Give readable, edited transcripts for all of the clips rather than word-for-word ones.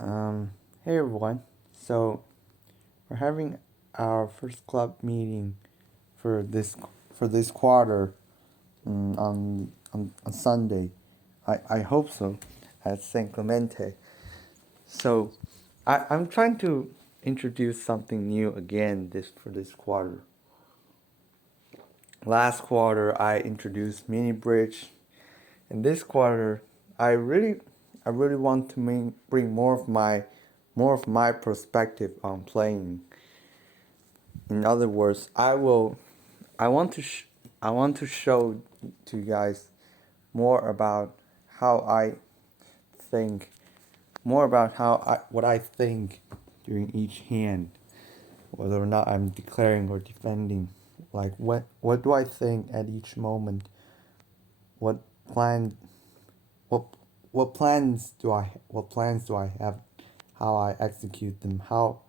Hey everyone. So we're having our first club meeting for this quarter on Sunday. I hope so at San Clemente. So I'm trying to introduce something new again this quarter. Last quarter I introduced mini bridge, and this quarter I really I really want to bring more of my perspective on playing. In other words, I want to I want to show to you guys more about how I think, more about what I think during each hand, whether or not I'm declaring or defending. Like what do I think at each moment? What plan what what plans do I have? How I execute them? How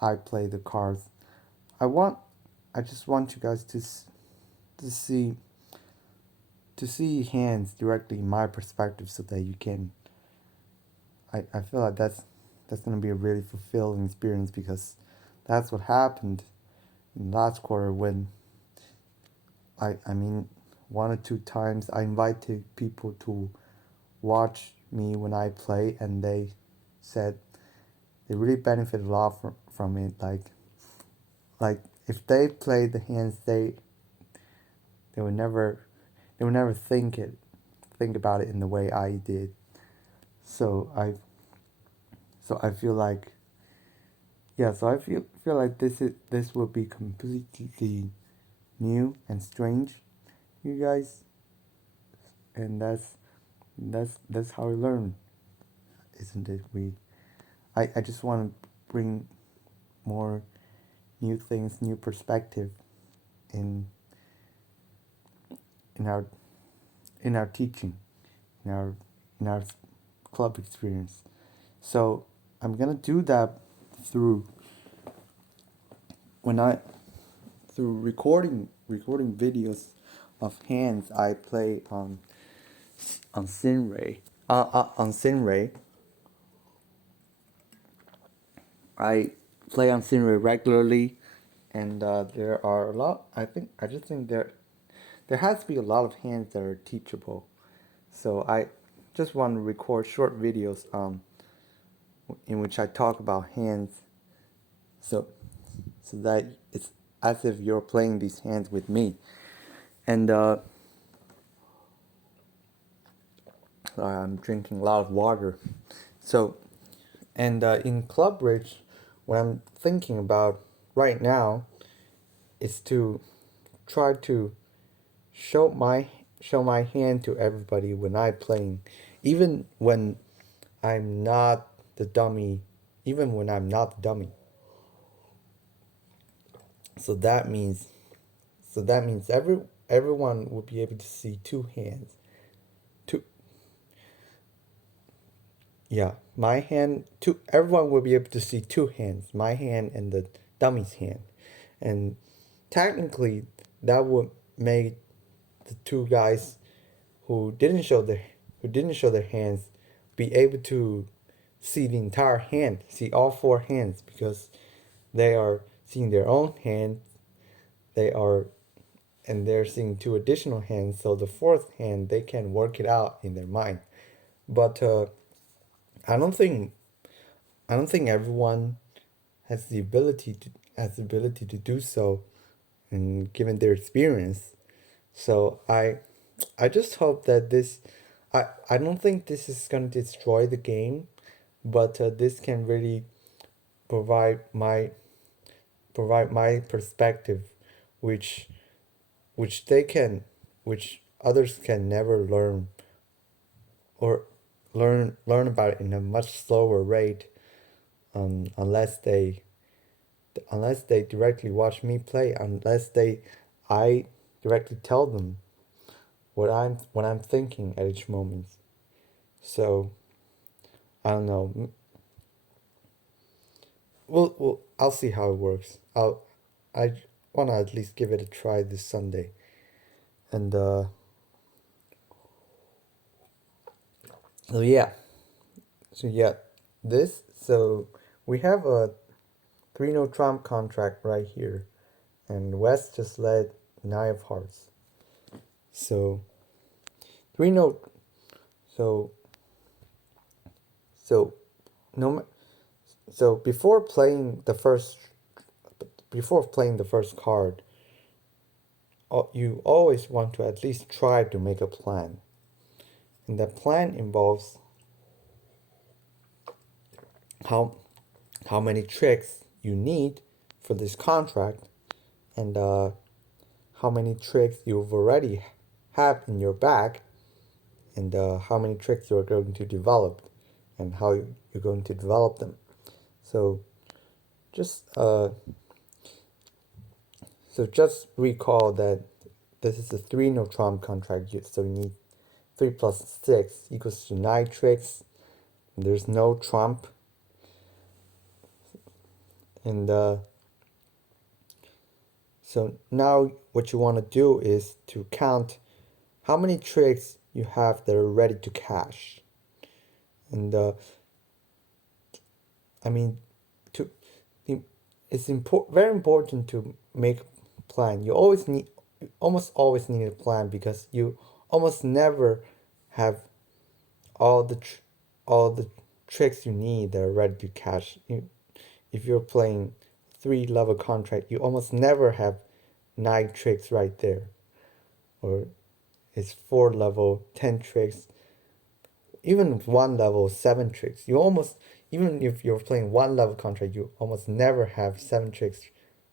I play the cards? I want I just want you guys to see hands directly in my perspective so that you can I feel like that's gonna be a really fulfilling experience because that's what happened in last quarter when I mean 1 or 2 times I invited people to watch me when I play, and they said they really benefit a lot from it. Like if they play the hands, they would never think about it in the way I did. So I feel like so I feel like this will be completely new and strange, you guys, and that's how we learn, isn't it? I just want to bring more new things, new perspective in in our teaching, in our club experience. So I'm gonna do that through when I through recording videos of hands I play on Sinray. On Sinray, I play on Sinray regularly, and there are a lot. I just think there has to be a lot of hands that are teachable. So I just want to record short videos in which I talk about hands, so that it's as if you're playing these hands with me. And I'm drinking a lot of water. So, and in club bridge, what I'm thinking about right now is to try to show my hand to everybody when I playing, even when I'm not the dummy, even when I'm not the dummy. So that means everyone will be able to see two hands. Two Yeah, my hand, two everyone will be able to see two hands, my hand and the dummy's hand. And technically that would make the two guys who didn't show their hands be able to see the entire hand, see all four hands, because they are seeing their own hand, they are and they're seeing two additional hands, so the fourth hand they can work it out in their mind. But I don't think I don't think everyone has the ability to do so, and given their experience. So I just hope that I don't think this is gonna destroy the game, but this can really provide my perspective, which they can, which others can never learn, or learn about it in a much slower rate, unless they directly watch me play, unless I directly tell them what I'm thinking at each moment. So I don't know. I'll see how it works. I wanna at least give it a try this Sunday, and so yeah, so yeah. So we have a 3-note trump contract right here, and West just led nine of hearts. So 3-note. So so no. So before playing the first card, you always want to at least try to make a plan, and that plan involves how how many tricks you need for this contract, and how many tricks you've already have in your bag, and how many tricks you're going to develop, and how you're going to develop them. So just uh, just recall that this is a 3-note trump contract, so you need 3 plus 6 equals to 9 tricks. There's no trump, and so now what you want to do is to count how many tricks you have that are ready to cash. And I mean, to it's very important to make a plan. You almost always need a plan, because you almost never have all the all the tricks you need that are ready to cash. If you're playing 3-level contract, you almost never have 9 tricks right there, or it's 4 level 10 tricks, even 1 level 7 tricks. You almost, even if you're playing 1-level contract, you almost never have 7 tricks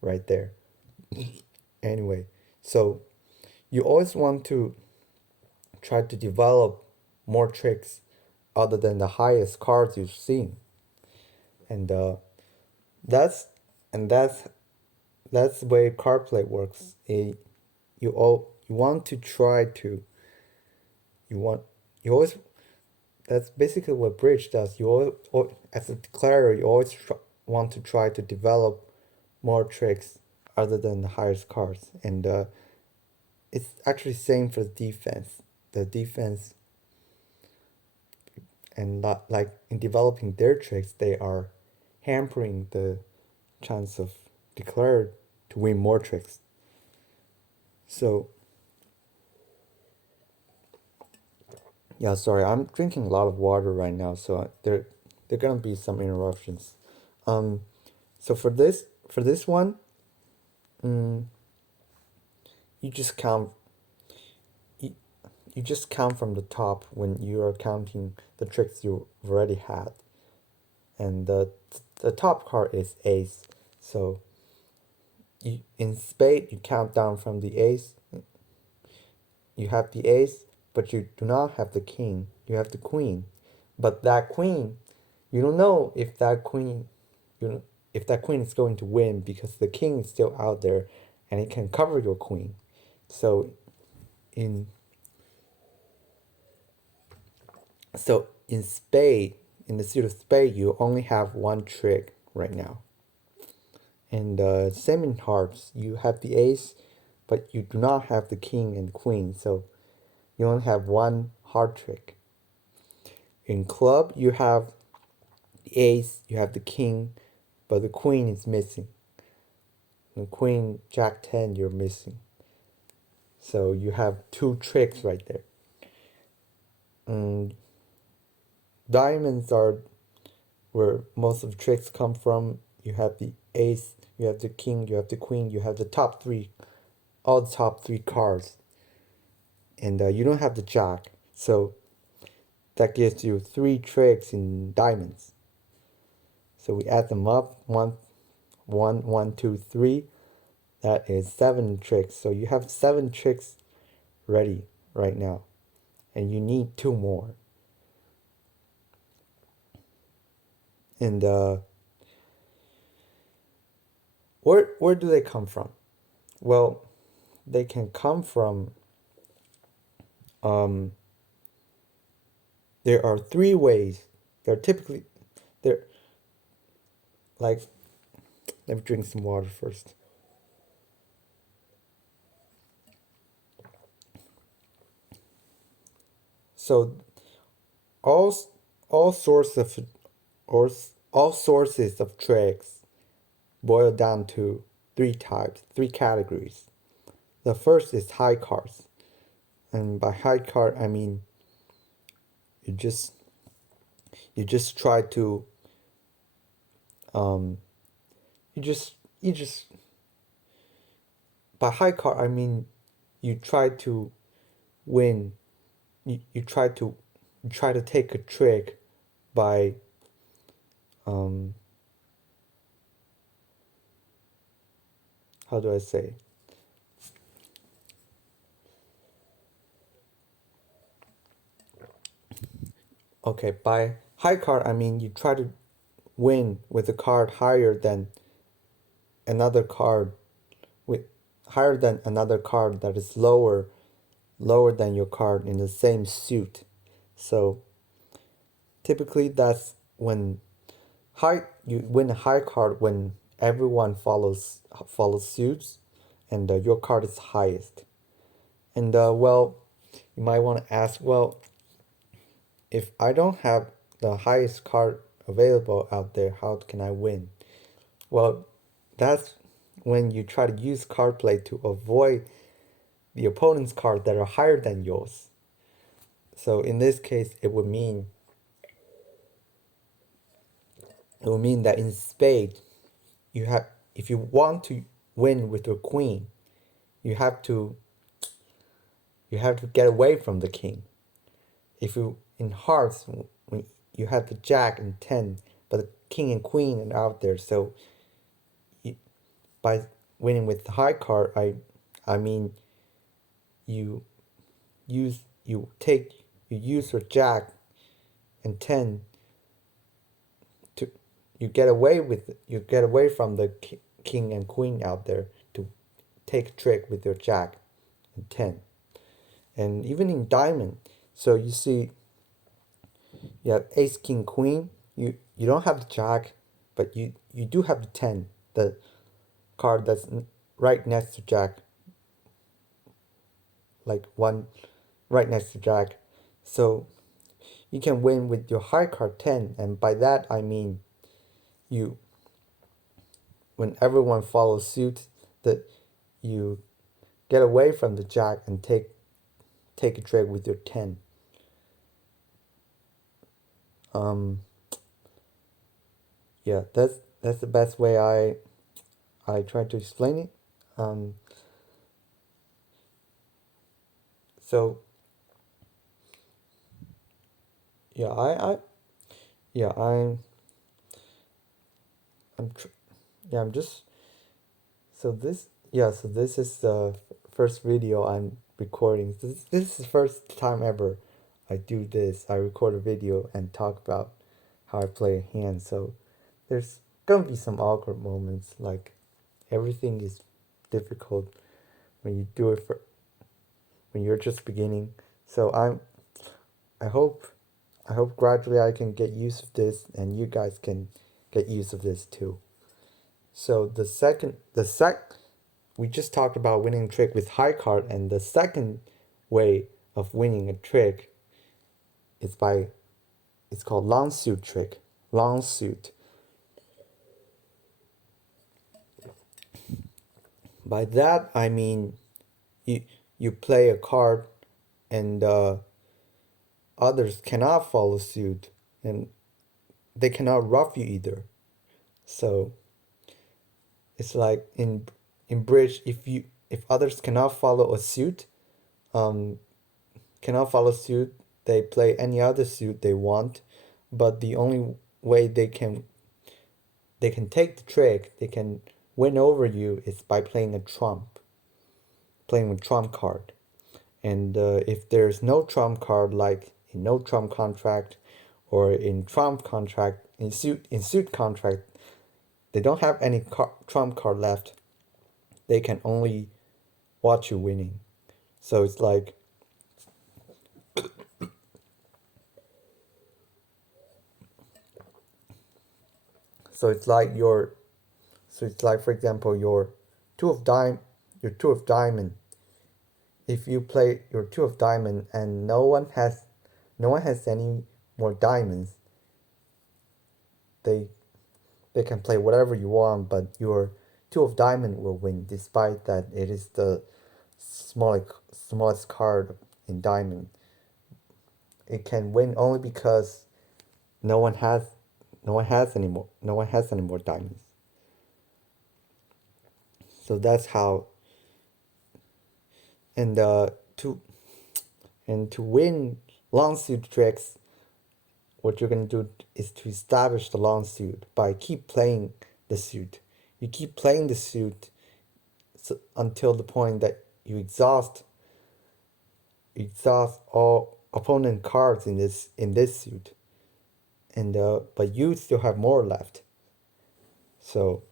right there. Anyway, so you always want to try to develop more tricks other than the highest cards you've seen, and that's and that's the way card play works. You want to try to you want you always That's basically what bridge does. As a declarer, you always want to try to develop more tricks other than the highest cards, and it's actually same for the defense. The defense, and like in developing their tricks, they are hampering the chance of declared to win more tricks. So yeah, sorry, I'm drinking a lot of water right now, so there gonna be some interruptions. Um, so for this one, mm, you just count you, you just count from the top when you are counting the tricks you've already had, and the top card is ace. So in spade you count down from the ace. You have the ace, but you do not have the king. You have the queen, but that queen, you don't know if that queen, you know, if that queen is going to win, because the king is still out there, and it can cover your queen. So in in spade, in the suit of spade, you only have one trick right now. And same in hearts, you have the ace, but you do not have the king and queen, so you only have one heart trick. In club, you have the ace, you have the king, but the queen is missing. The queen, jack 10, you're missing. So you have 2 tricks right there. And diamonds are where most of the tricks come from. You have the ace, you have the king, you have the queen, you have the top 3, all the top 3 cards. And you don't have the jack. So that gives you 3 tricks in diamonds. So we add them up, 1, 1, 1, 2, 3. That is 7 tricks. So you have 7 tricks ready right now, and you need 2 more. And where do they come from? Well, they can come from there are 3 ways. They're like, let me drink some water first. So all all sorts of or all sources of tricks boil down to three types, three categories. The first is high cards, and by high card I mean you just try to um you just by high card I mean you try to win. You try to take a trick by um how do I say, okay, by high card I mean you try to win with a card higher than another card, with higher than another card that is lower than your card in the same suit. So typically that's when you win a high card when everyone follows suits, and your card is highest. And well, you might want to ask, well, if I don't have the highest card available out there, how can I win? Well, that's when you try to use card play to avoid the opponent's cards that are higher than yours. So in this case, it would mean that in spade, you have if you want to win with your queen, you have to get away from the king. If you in hearts, when you have the jack and 10, but the king and queen are out there, so you, by winning with the high card, I mean you you use your jack and 10 to you get away from the king and queen out there to take a trick with your jack and 10. And even in diamond, so you see you have ace king queen, you don't have the jack, but you do have the 10, the card that's right next to jack, like one right next to jack. So you can win with your high card 10, and by that I mean you when everyone follows suit, that you get away from the jack and take a trick with your 10. um yeah, that's the best way I try to explain it. um so yeah, I yeah I'm tr- yeah, I'm just so this yeah, so this is the first video I'm recording. This is the first time ever I do this. I record a video and talk about how I play a hand. So there's gonna be some awkward moments, like everything is difficult when you do it for when you're just beginning. So I hope I hope gradually I can get used of this and you guys can get used of this too. So we just talked about winning a trick with high card, and the second way of winning a trick is by it's called long suit trick. Long suit. By that I mean you you play a card and others cannot follow suit, and they cannot rough you either. So it's like in bridge, if others cannot follow a suit, um, cannot follow suit, they play any other suit they want, but the only way they can take the trick, they can win over you is by playing a trump, playing with trump card. And if there's no trump card, like in no trump contract or in trump contract, in suit contract, they don't have any trump card left. They can only watch you winning. So it's like so it's like your so it's like, for example, your two of diamond. If you play your two of diamond and no one has any more diamonds, they they can play whatever you want, but your two of diamond will win, despite that it is the smallest card in diamond. It can win only because no one has no one has any more diamonds. So that's how. And to to win long suit tricks, what you're gonna do is to establish the long suit by keep playing the suit. You keep playing the suit until the point that you exhaust all opponent cards in this suit, and but you still have more left. So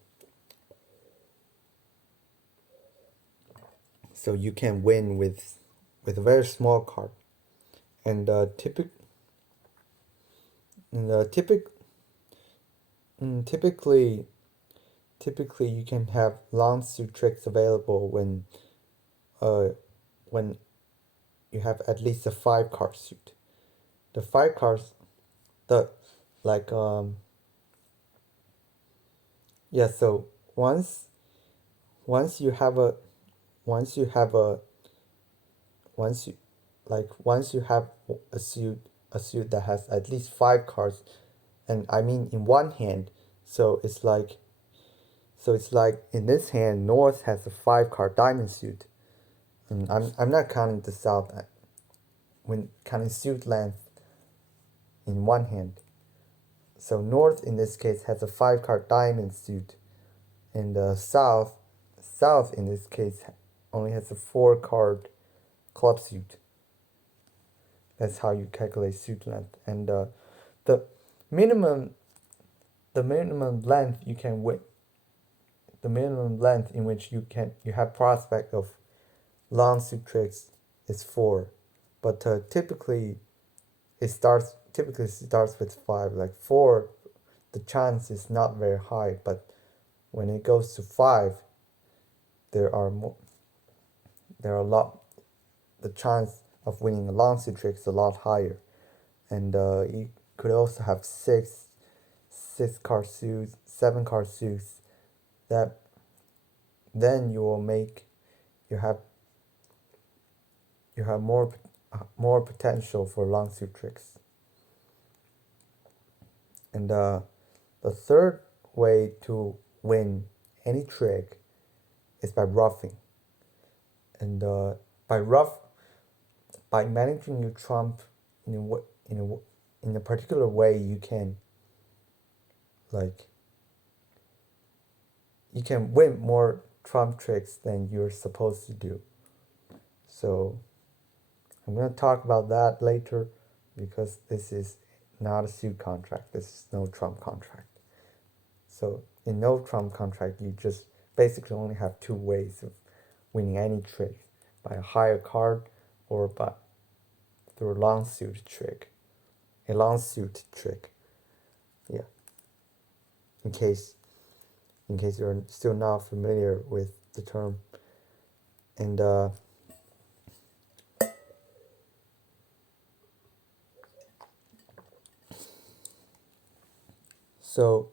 you can win with a very small card. And and typically you can have long suit tricks available uh when you have at least a 5 card suit. The 5 cards, the like yeah. So once you have a once you have a once you once you have a suit that has at least 5 cards, and I mean in one hand. So it's like in this hand, North has a 5 card diamond suit, and I'm not counting the South when counting suit length in one hand. So North in this case has a 5 card diamond suit, and South in this case only has a 4 card club suit. That's how you calculate suit length, and the minimum the minimum length you can win. The minimum length in which you have prospect of long suit tricks is 4, but typically starts with 5. Like 4, the chance is not very high, but when it goes to 5, there are more there are a lot the chance of winning a long suit trick is a lot higher. And you could also have 6 card suits, 7 card suits, that then you have more potential for long suit tricks. And the third way to win any trick is by ruffing. And by managing your trump in a particular way, you can win more trump tricks than you're supposed to do. So I'm gonna talk about that later, because this is not a suit contract. This is no trump contract. So in no trump contract, you just basically only have 2 ways of winning any trick: by a higher card, or by through a long suit trick. A long suit trick. Yeah. In case you're still not familiar with the term. And so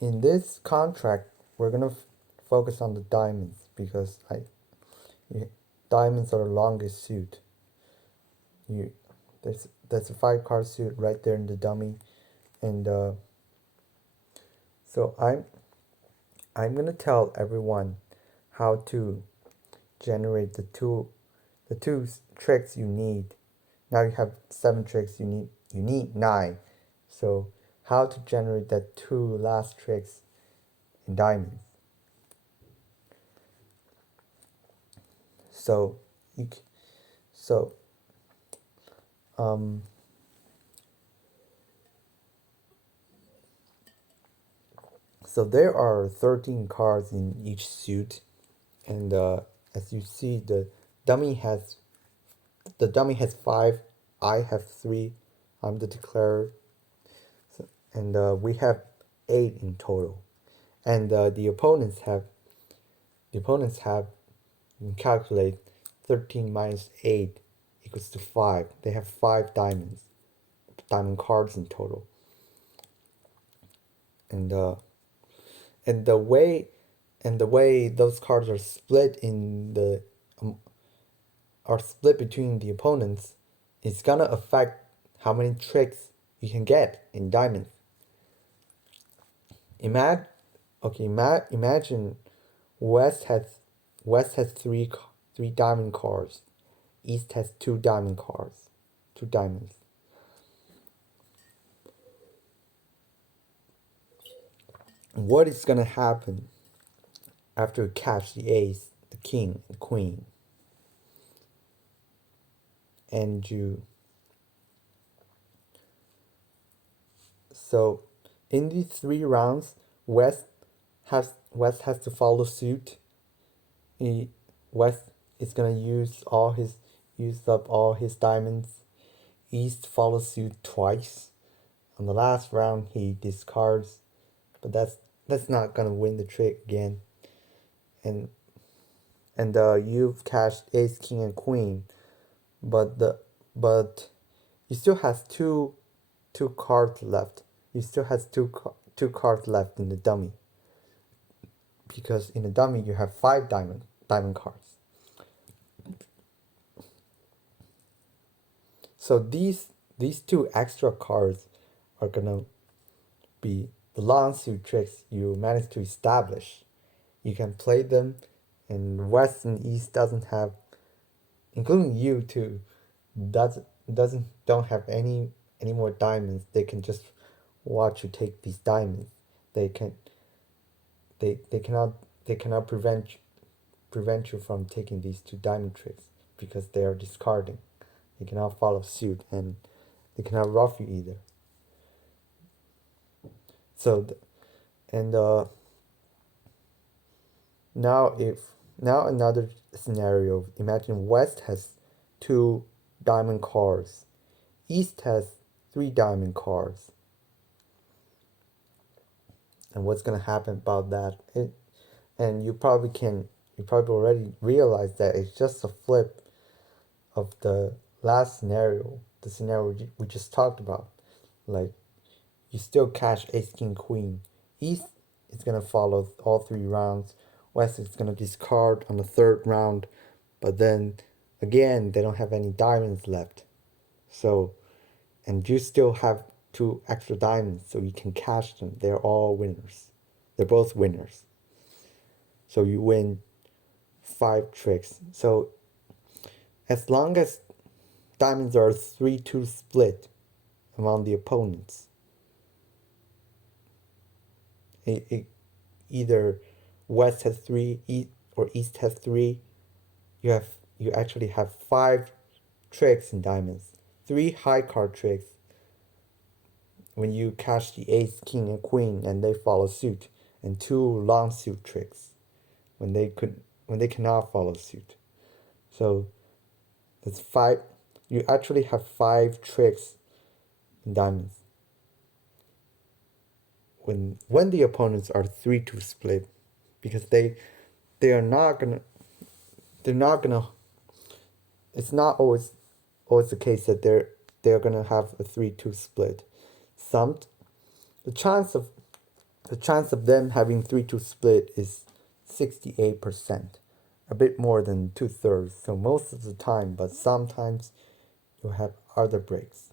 in this contract, we're gonna focus on the diamonds, because diamonds are the longest suit. There's a 5 card suit right there in the dummy, and so I'm gonna tell everyone how to generate the two tricks you need. Now you have 7 tricks. You need 9. So how to generate that 2 last tricks in diamonds. So you so um so there are 13 cards in each suit, and as you see, dummy has the dummy has 5. I have 3. I'm the declarer. So, and we have 8 in total. And the opponents have you can calculate 13 minus 8 equals to 5. They have 5 diamond cards in total. and and the way and the way those cards are split in the um, are split between the opponents is gonna affect how many tricks you can get in diamonds. Imagine, okay, imagine West has West has three diamond cards. East has two diamond cards, two diamonds. What is gonna happen after you catch the ace, the king, the queen, and you? So, in these 3 rounds, West has to follow suit. He West is gonna use up all his diamonds. East follows suit twice. On the last round, he discards, but that's not gonna win the trick again. And you've cashed ace, king, and queen, but but you still has two cards left. You still has two cards left in the dummy, because in the dummy you have five diamond cards. So these two extra cards are gonna be the long suit tricks you managed to establish. You can play them, and West and East doesn't have, including you too, doesn't don't have any more diamonds. They can just watch you take these diamonds. They can they cannot prevent you from taking these two diamond tricks because they are discarding. They cannot follow suit, and they cannot rough you either. So and now if now another scenario. Imagine West has two diamond cards. East has three diamond cards. And what's gonna happen about that? And you probably already realize that it's just a flip of the last scenario, the scenario we just talked about. Like, you still catch ace, king, queen. East is gonna follow all 3 rounds. West is gonna discard on the third round, but then again they don't have any diamonds left. So, and you still have two extra diamonds, so you can cash them. They're all winners. They're both winners. So you win 5 tricks. So as long as diamonds are 3-2 split among the opponents, it either West has three, or East has three. You actually have 5 tricks in diamonds. 3 high card tricks when you catch the ace, king, and queen, and they follow suit, and 2 long suit tricks when they cannot follow suit. So that's 5. You actually have 5 tricks in diamonds when the opponents are 3-2 split, because they are not gonna they're not gonna it's not always the case that they're gonna have a 3-2 split. Some the chance of them having 3-2 split is 68%, a bit more than 2/3. So most of the time, but sometimes you have other breaks.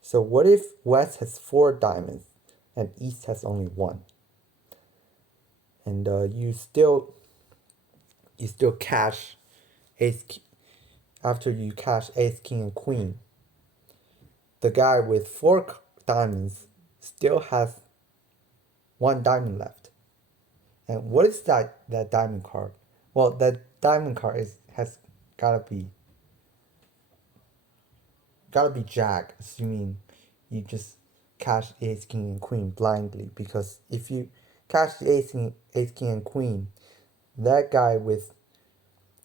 So what if West has 4 diamonds and East has only 1, and you still cash ace after you cash ace, king, and queen. The guy with 4 diamonds still has 1 diamond left. And what is that diamond card? Well, that diamond card has gotta be Jack, assuming you just cash ace, king, and queen blindly. Because if you cash the ace, king, and queen, that guy with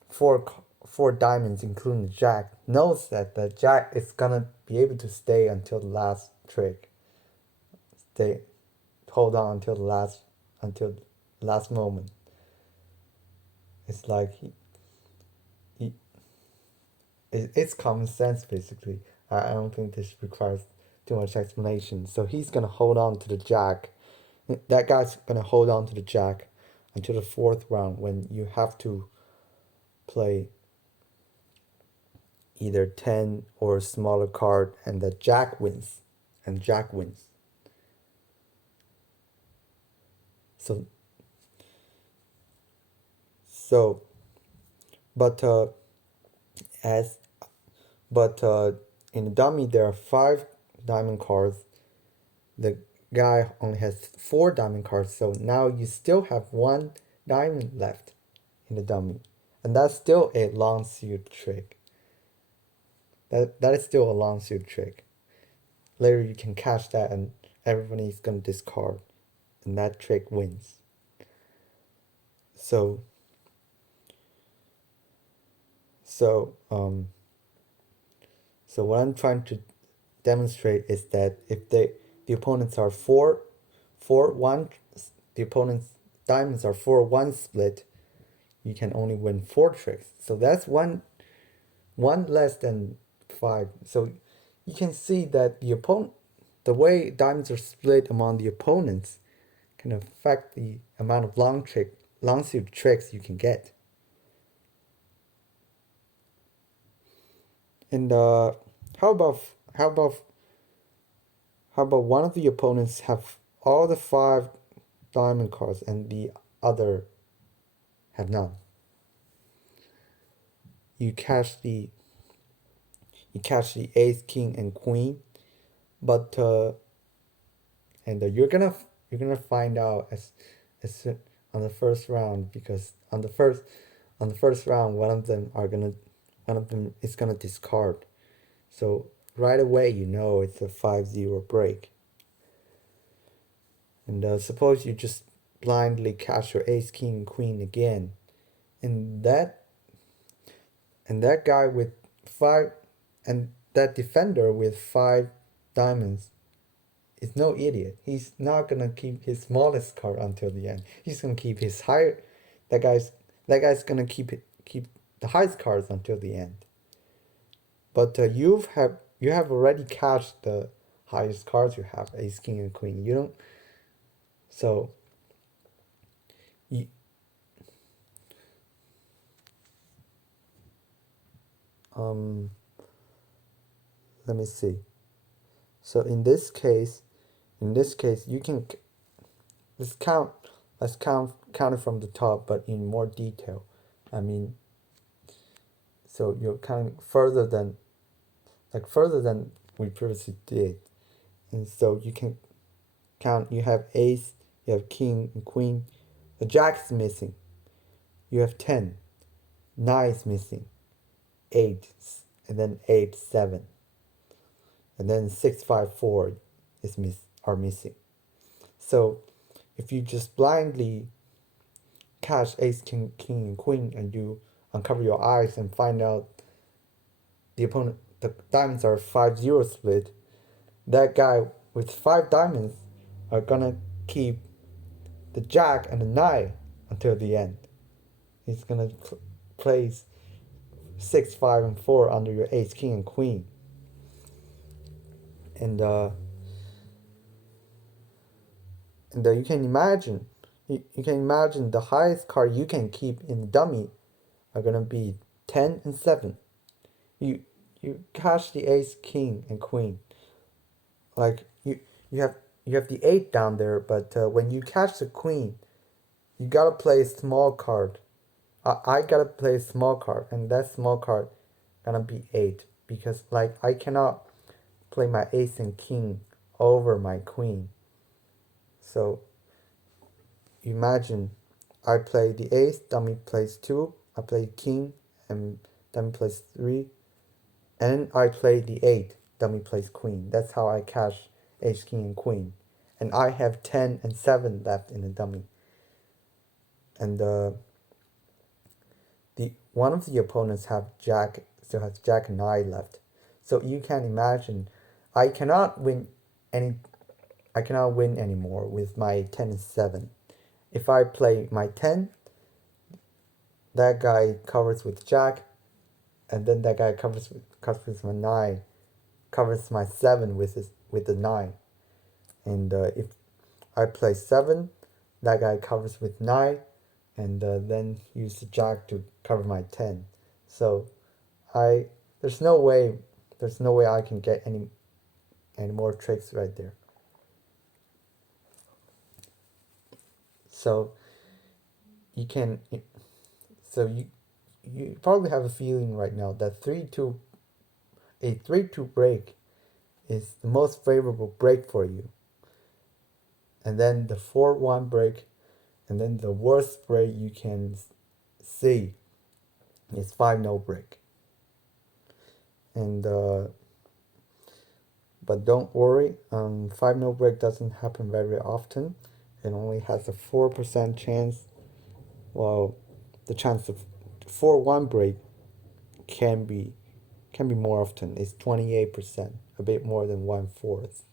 four diamonds, including the jack, knows that the jack is gonna be able to stay until the last trick. Stay, hold on until the last moment. It's like he it's common sense basically. I don't think this requires too much explanation. So he's gonna hold on to the jack, that guy's gonna hold on to the jack until the fourth round when you have to play either 10 or a smaller card and the jack wins. And jack wins. So so but as but in the dummy there are 5 diamond cards. The guy only has 4 diamond cards, so now you still have 1 diamond left in the dummy. And that's still a long suit trick. That is still a long suit trick. Later you can cash that and everybody's gonna discard. And that trick wins. So so so what I'm trying to demonstrate is that if the opponents are 4-1, the opponent's diamonds are 4-1 split, you can only win 4 tricks. So that's one less than 5. So you can see that the way diamonds are split among the opponents can affect the amount of long suit tricks you can get. And how about how about how about one of the opponents have all the 5 diamond cards and the other have none? You catch the ace, king, and queen, but and you're gonna find out as on the first round, because on the first round one of them is gonna discard. So right away you know it's a 5-0 break. And suppose you just blindly cash your ace, king, queen again, and that guy with 5 and that defender with 5 diamonds is no idiot. He's not gonna keep his smallest card until the end. He's gonna keep his higher. That guy's gonna keep the highest cards until the end. But you have already cashed the highest cards you have, ace, king, and queen. You don't. So you, let me see. So in this case, you can let's count it from the top, but in more detail. I mean, so you're counting further than we previously did, and so you can count. You have ace, you have king and queen. The jack is missing. You have 10. 9 is missing. 8, and then 8, 7, and then 6, 5, 4 are missing. So if you just blindly cash ace, king, and queen, and you uncover your eyes and find out the diamonds are 5-0 split, that guy with 5 diamonds are gonna keep the jack and the 9 until the end. He's gonna place 6, 5, and 4 under your ace, king, and queen. And you can imagine the highest card you can keep in the dummy are gonna be 10 and 7. You cash the ace, king, and queen. Like you have the 8 down there, but when you catch the queen, you gotta play a small card. I gotta play a small card, and that small card gonna be 8, because like I cannot play my ace and king over my queen. So imagine I play the ace, dummy plays 2, I play king, and dummy plays 3, and I play the 8, dummy plays queen. That's how I cash ace, king, and queen. And I have 10 and 7 left in the dummy. And the one of the opponents still has jack and 9 left. So you can imagine I cannot win anymore with my 10 and 7. If I play my 10, that guy covers with jack, and then that guy covers with my 9, covers my 7 with the 9. And if I play 7, that guy covers with 9, and then use the jack to cover my 10. So I there's no way I can get any more tricks right there. So you can so you probably have a feeling right now that 3-2 break is the most favorable break for you. And then the 4-1 break, and then the worst break you can see is 5-no break. And but don't worry, 5-no break doesn't happen very often. It only has a 4% chance. Well, the chance of 4-1 break can be more often. It's 28%, a bit more than 1/4.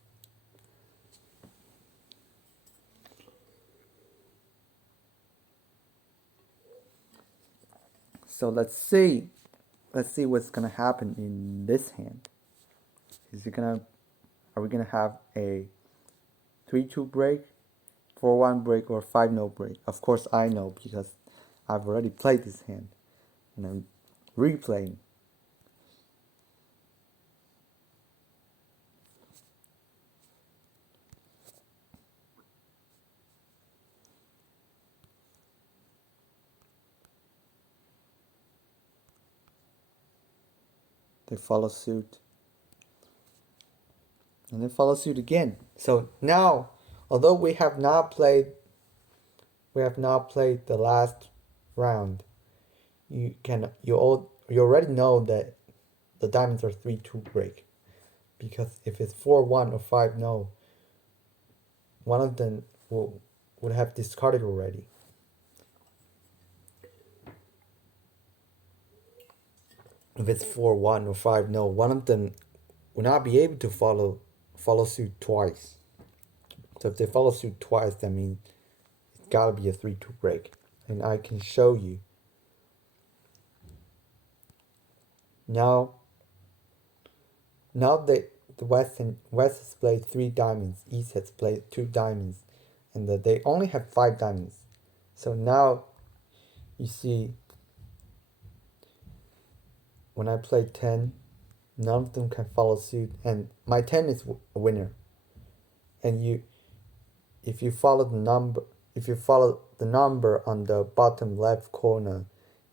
So let's see what's gonna happen in this hand. Are we gonna have a 3-2 break, 4-1 break, or 5-no break? Of course I know because I've already played this hand and I'm replaying. They follow suit. And they follow suit again. So now, although we have not played the last round, you already know that the diamonds are 3-2 break. Because if it's 4-1 or 5-no, one of them would have discarded already. If it's 4-1 or 5-no, one of them will not be able to follow suit twice. So if they follow suit twice, that means it's gotta be a 3-2 break. And I can show you. Now that the West has played 3 diamonds, East has played 2 diamonds, and they only have 5 diamonds. So now you see when I play 10, none of them can follow suit, and my 10 is a winner. And if you follow the number on the bottom left corner,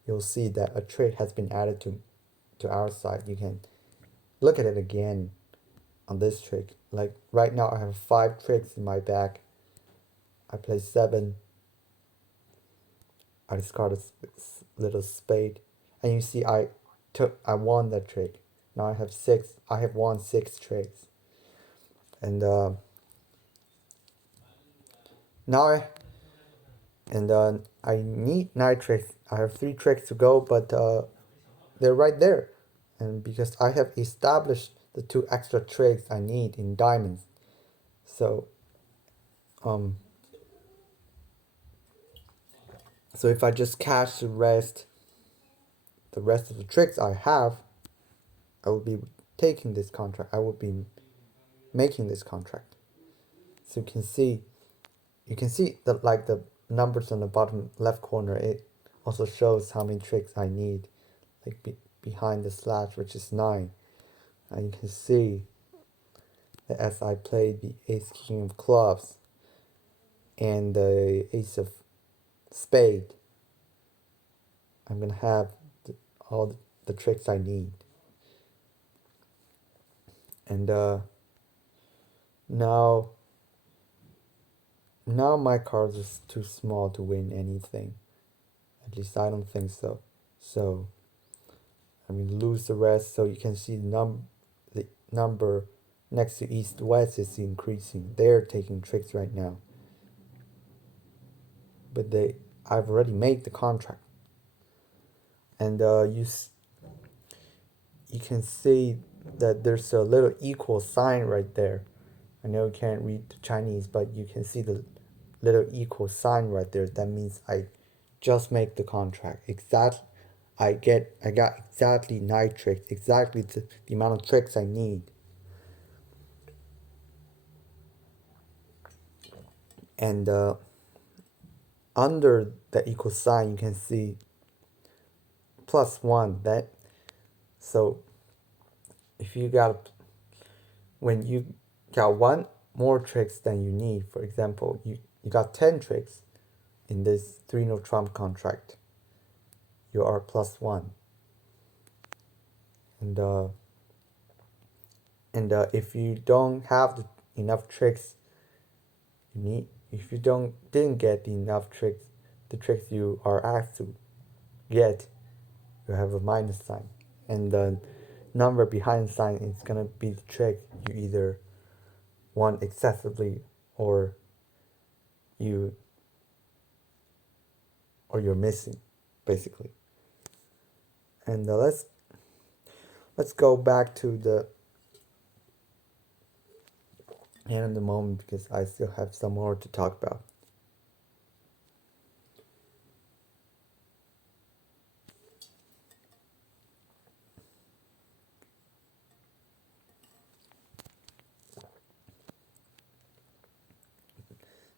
you'll see that a trick has been added to our side. You can look at it again on this trick. Like right now I have 5 tricks in my bag. I play 7. I discard a little spade, and you see I won that trick. Now I have 6. I have won 6 tricks, and now I need 9 tricks. I have 3 tricks to go, but they're right there, and because I have established the 2 extra tricks I need in diamonds, so so if I just cash the rest of the tricks I have, I will be taking this contract. I will be making this contract. So you can see that like the numbers on the bottom left corner. It also shows how many tricks I need, like behind the slash, which is 9. And you can see that as I play the ace king of clubs and the ace of spade, I'm gonna have all the tricks I need. And now my cards are too small to win anything. At least I don't think so. So I'm gonna lose the rest. So you can see the number next to east west is increasing. They're taking tricks right now, but I've already made the contract, and you can see that there's a little equal sign right there. I know you can't read the Chinese, but you can see the little equal sign right there. That means I just make the contract. I got exactly 9 tricks, exactly the amount of tricks I need. And under the equal sign you can see +1. That so if you got when you got one more tricks than you need, for example, you got 10 tricks in this 3 no trump contract, you are +1. And if you don't have enough tricks you need, if you didn't get enough tricks, the tricks you are asked to get, you have a minus sign, and the number behind the sign is gonna be the trick you either won excessively or you or you're missing, basically. And let's go back to the end of the moment because I still have some more to talk about.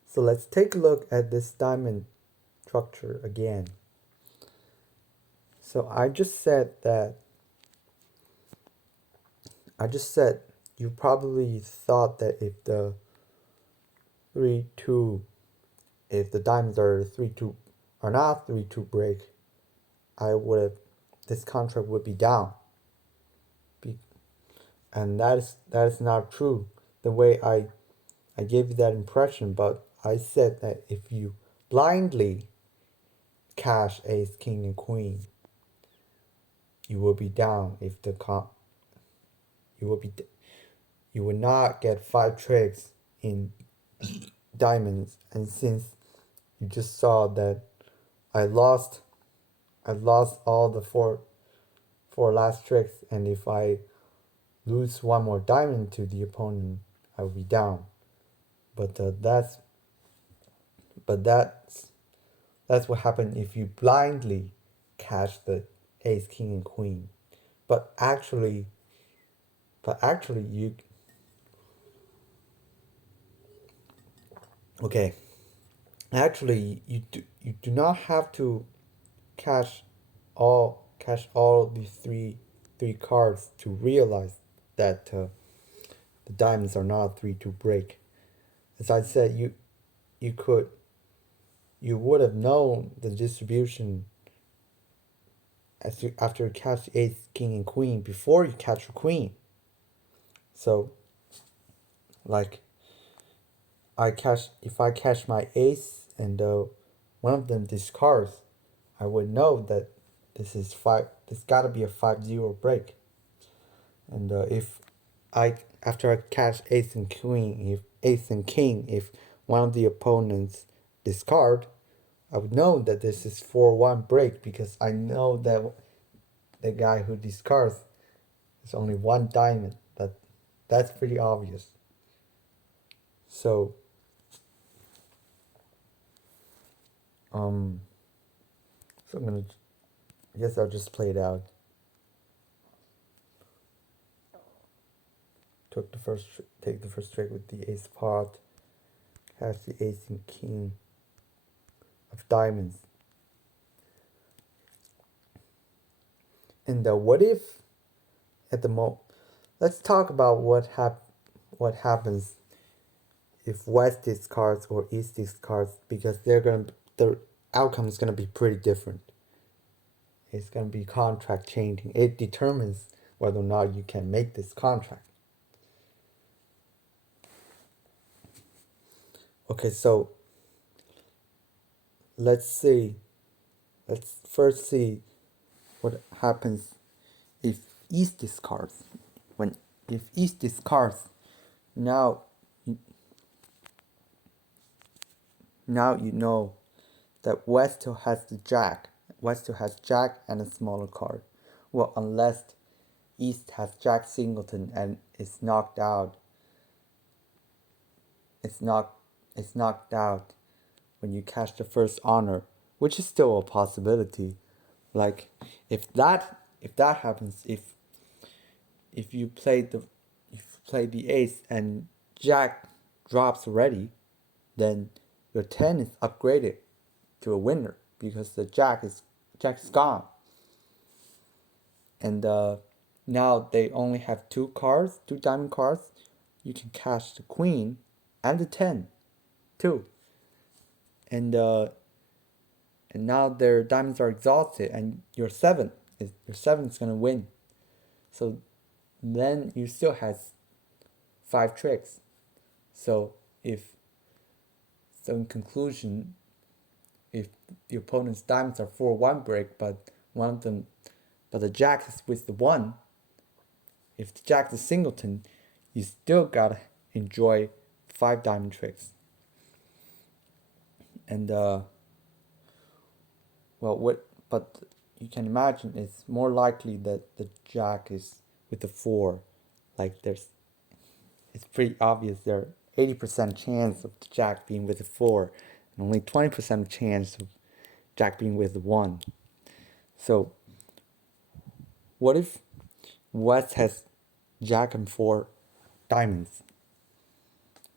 So let's take a look at this diamond structure again. So I just said you probably thought that if the 3-2, if the diamonds are 3-2 are not 3-2 break, this contract would be down. And that is not true. The way I gave you that impression, but I said that if you blindly cash ace, king, and queen, you will be down. If the you will not get 5 tricks in diamonds. And since you just saw that I lost all the four last tricks, and if I lose one more diamond to the opponent, I will be down. But that's what happened if you blindly cash the ace, king, and queen. But actually you okay. Actually, you do not have to cash all these three cards to realize that the diamonds are not 3-2 break. As I said, you would have known the distribution after you catch ace, king, and queen before you catch your queen. So, like, if I catch my ace and one of them discards, I would know that this gotta be a 5-0 break. And if after I catch ace and queen, if ace and king, if one of the opponents discard, I would know that this is 4-1 break because I know that the guy who discards is only one diamond. That's pretty obvious. So I'm gonna, I guess I'll just play it out. Take the first trick with the ace pot, cash the ace and king of diamonds. And what if at the moment, let's talk about what happens if West discards or East discards, because the outcome is gonna be pretty different. It's gonna be contract changing. It determines whether or not you can make this contract. Okay, so let's first see what happens if East discards. If East discards, now you know that West still has the jack. West still has jack and a smaller card. Well, unless East has jack singleton and it's knocked out. It's knocked out when you cash the first honor, which is still a possibility. Like if that happens, if you play the ace and jack drops already, then your 10 is upgraded to a winner because the jack is gone. And now they only have two cards, two diamond cards. You can cash the queen and the 10 too. And now their diamonds are exhausted, and your seven is gonna win. So then you still has 5 tricks. So if so, in conclusion, if the opponent's diamonds are 4-1 break, but one of them, but the jack is with the one. If the jack is singleton, you still gotta enjoy 5 diamond tricks. And but you can imagine it's more likely that the jack is with the 4. Like it's pretty obvious there 80% chance of the jack being with the 4 and only 20% chance of jack being with the 1. So what if West has jack and 4 diamonds,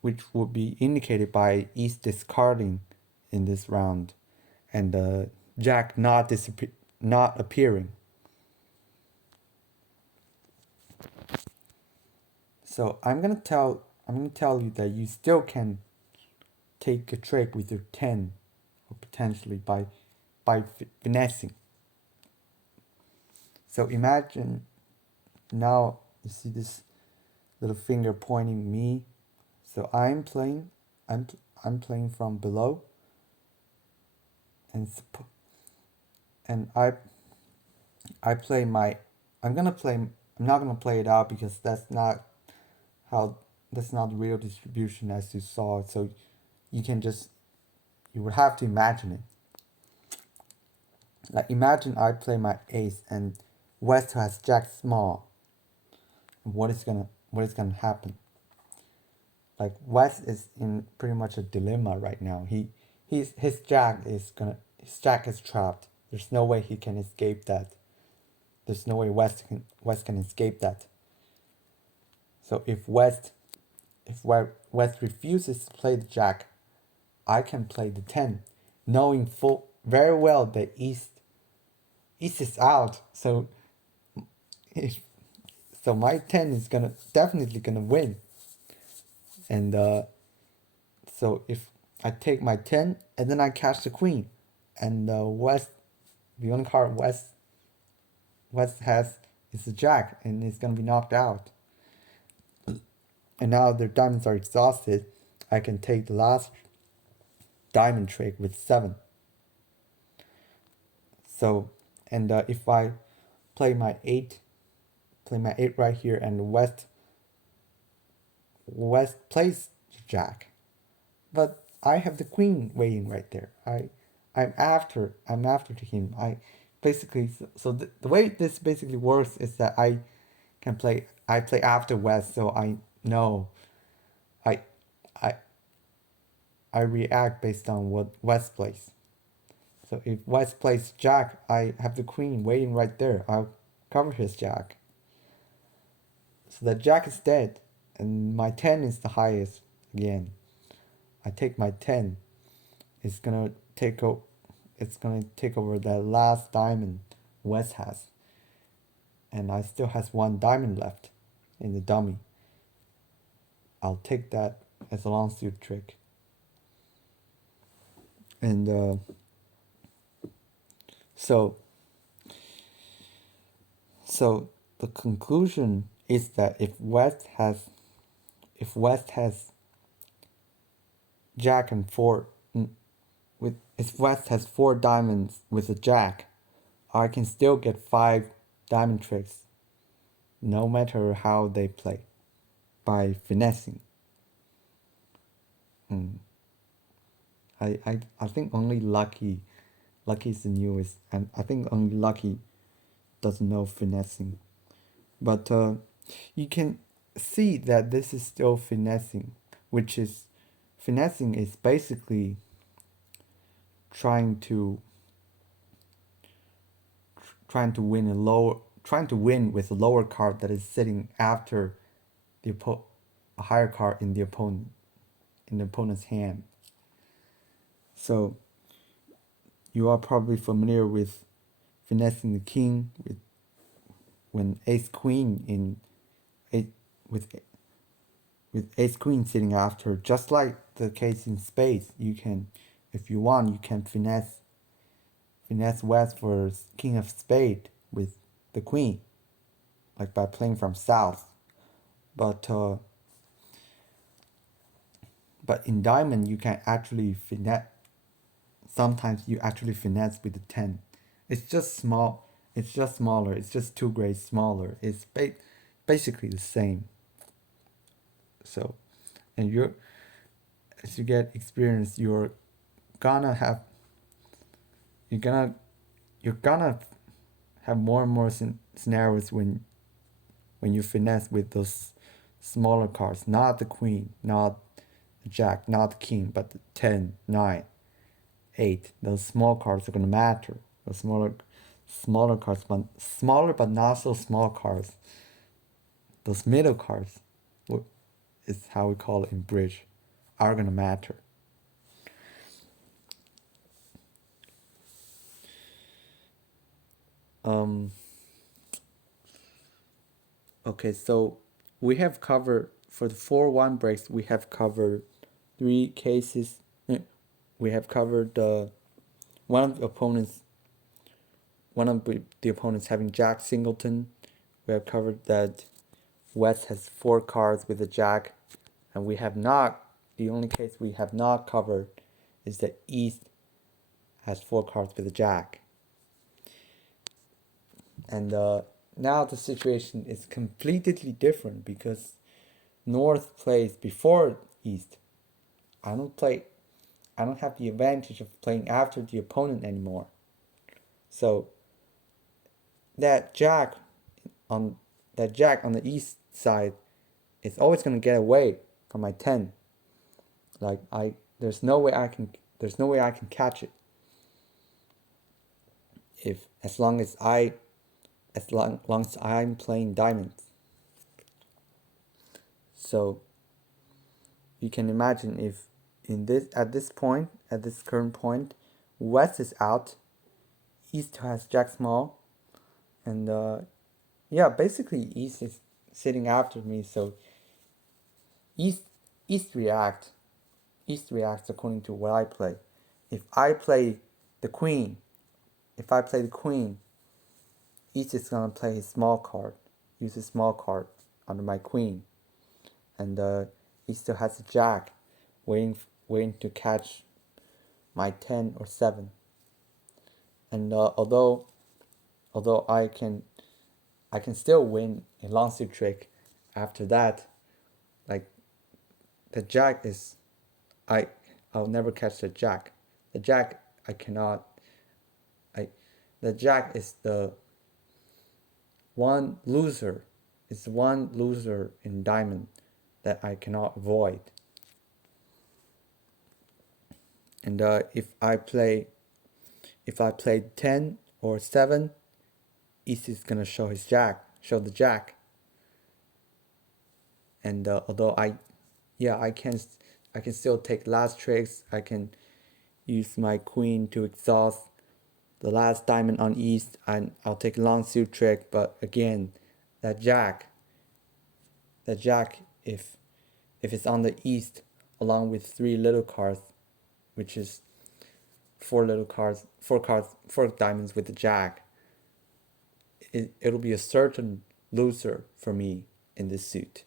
which would be indicated by East discarding in this round and jack not appearing. So I'm gonna tell you that you still can take a trick with your 10, or potentially by finessing. So imagine now you see this little finger pointing me. So I'm playing from below, and I play my I'm not gonna play it out because that's not the real distribution as you saw. So you can just you would have to imagine it. Like imagine I play my ace and West has jack small. What is gonna happen? Like West is in pretty much a dilemma right now. His jack is trapped. There's no way he can escape that. There's no way West can escape that. So if West refuses to play the jack, I can play the 10, knowing very well that East is out. So if so my 10 is definitely gonna win. And so if I take my 10 and then I catch the queen, and the only card West has is the jack, and it's gonna be knocked out. And now their diamonds are exhausted. I can take the last diamond trick with 7. So, and if I play my 8 right here, and West plays jack, but I have the queen waiting right there. I'm after to him. I basically so the way this basically works is that I play after West, so I know I I I react based on what West plays. So if West plays jack, I have the queen waiting right there. I'll cover his jack. So the jack is dead, and my 10 is the highest again. I take my 10. It's gonna take over that last diamond West has. And I still has 1 diamond left in the dummy. I'll take that as a long suit trick. And so the conclusion is that if West has jack and 4 if West has 4 diamonds with a jack, I can still get 5 diamond tricks no matter how they play by finessing. I think only Lucky is the newest, and I think only Lucky doesn't know finessing. But you can see that this is still finessing, finessing is basically trying to win with a lower card that is sitting after a higher card in the opponent's hand. So you are probably familiar with finessing the king with when ace queen in eight with ace queen sitting after, just like the case in spades. You can, if you want, you can finesse west for king of spade with the queen, like by playing from south. But in diamond you can actually finesse. Sometimes you actually finesse with the 10. It's just small. It's just smaller. It's just 2 grades smaller. It's basically the same. So, and you're as you get experience, gonna have you're gonna you're gonna have more and more scenarios when you finesse with those smaller cards, not the queen, not the jack, not the king, but the 10, 9, 8. Those small cards are gonna matter. Those smaller cards, but smaller but not so small cards. Those middle cards, is how we call it in bridge, are gonna matter. Okay, so we have covered for the 4-1 breaks. We have covered 3 cases. We have covered one of the opponents. One of the opponents having Jack Singleton. We have covered that West has 4 cards with a Jack, and we have not. The only case we have not covered is that East has 4 cards with a Jack. And now the situation is completely different because North plays before East. I don't have the advantage of playing after the opponent anymore. So that jack on the east side is always gonna get away from my 10. Like there's no way I can catch it. If as long as I'm playing diamonds. So you can imagine if at this current point, West is out, East has Jack small, and yeah, basically East is sitting after me. So East East react East reacts according to what I play. If I play the queen, if I play the queen, East is gonna play his small card, use his small card under my queen, and East still has a Jack, waiting to catch my 10 or 7. And although I can still win a long suit trick after that, like the Jack is I'll never catch the Jack. The Jack I cannot the Jack is the one loser. It's one loser in diamond that I cannot avoid. And if I play 10 or 7, East is gonna show the Jack. And although I can still take last tricks. I can use my queen to exhaust the last diamond on East, and I'll take long suit trick. But again, that Jack, if it's on the East, along with 3 little cards, which is 4 diamonds with the Jack, it'll be a certain loser for me in this suit.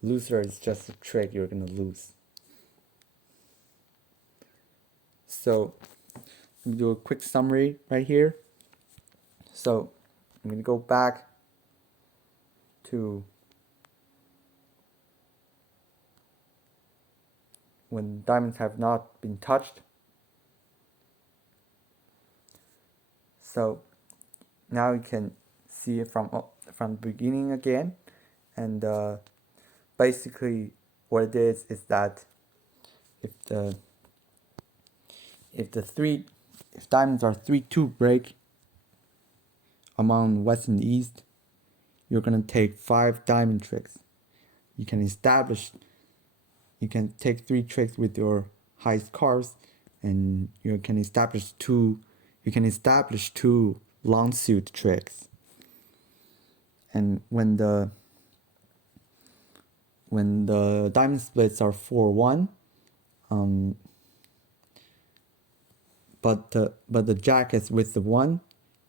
Loser is just a trick you're gonna lose. So let me do a quick summary right here. So I'm gonna go back to when diamonds have not been touched. So now you can see it from the beginning again, and basically what it is that if diamonds are 3-2 break among West and East, you're gonna take 5 diamond tricks. You can take 3 tricks with your highest cards, and you can establish two long suit tricks. And when the diamond splits are 4-1, but the jack is with the 1,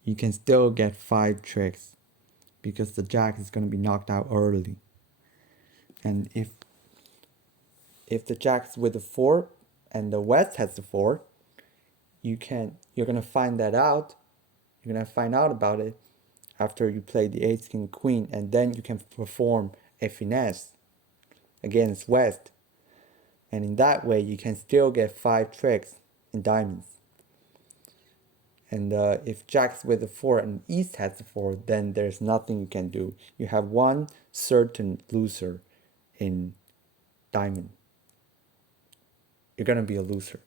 you can still get 5 tricks because the jack is going to be knocked out early. And if the jack is with the 4 and the West has the 4, you're going to find that out. You're going to find out about it after you play the Ace King Queen, and then you can perform a finesse against West. And in that way, you can still get 5 tricks in diamonds. And if Jack's with the 4 and East has the 4, then there's nothing you can do. You have one certain loser in diamond. You're gonna be a loser.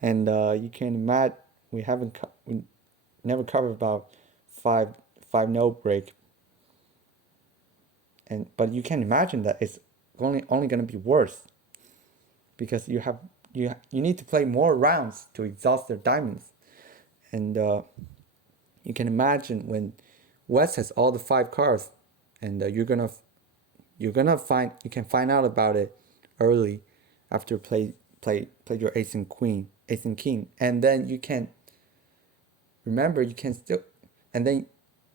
And you can imagine we never covered about five no break. But you can imagine that it's only gonna be worse because you need to play more rounds to exhaust their diamonds. And you can imagine when West has all the 5 cards, and you can find out about it early after play your ace and king, and then you can remember you can still, and then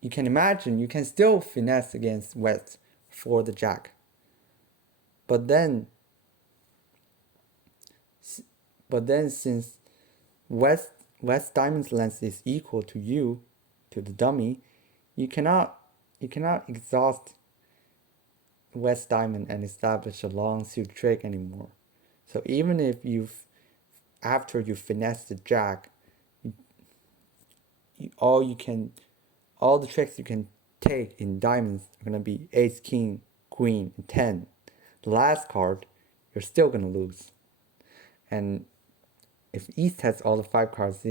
you can imagine you can still finesse against West for the jack. But then since West diamond's length is equal to you, to the dummy, you cannot exhaust West diamond and establish a long suit trick anymore. So even if after you finesse the jack, all the tricks you can take in diamonds are gonna be ace, king, queen, and 10. The last card, you're still gonna lose. And if East has all the 5 cards,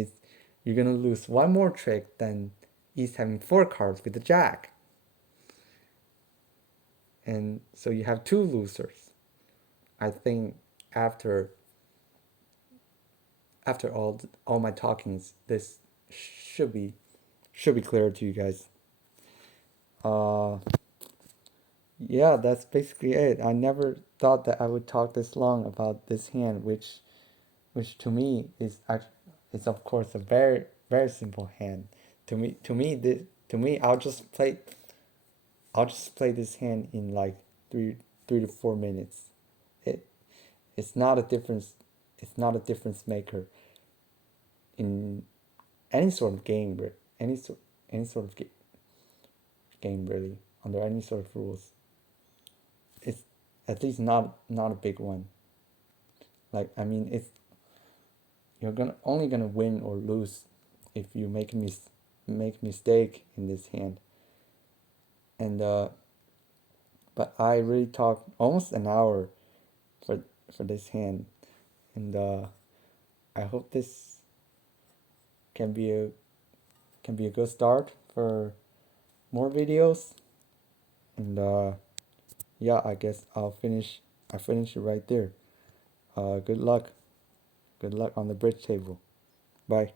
you're gonna lose one more trick than East having 4 cards with the jack. And so you have 2 losers. I think after all my talkings, this should be clear to you guys. Yeah, that's basically it. I never thought that I would talk this long about this hand, which to me is of course a very very simple hand. To me, I'll just play this hand in like 3 to 4 minutes. It's not a difference maker in any sort of game, any sort of game really, under any sort of rules. It's at least not a big one. Like, I mean, you're only gonna win or lose if you make mistake in this hand. And but I really talked almost an hour for this hand, and I hope this can be a good start for more videos. And yeah, I guess I finish it right there. Good luck on the bridge table. Bye.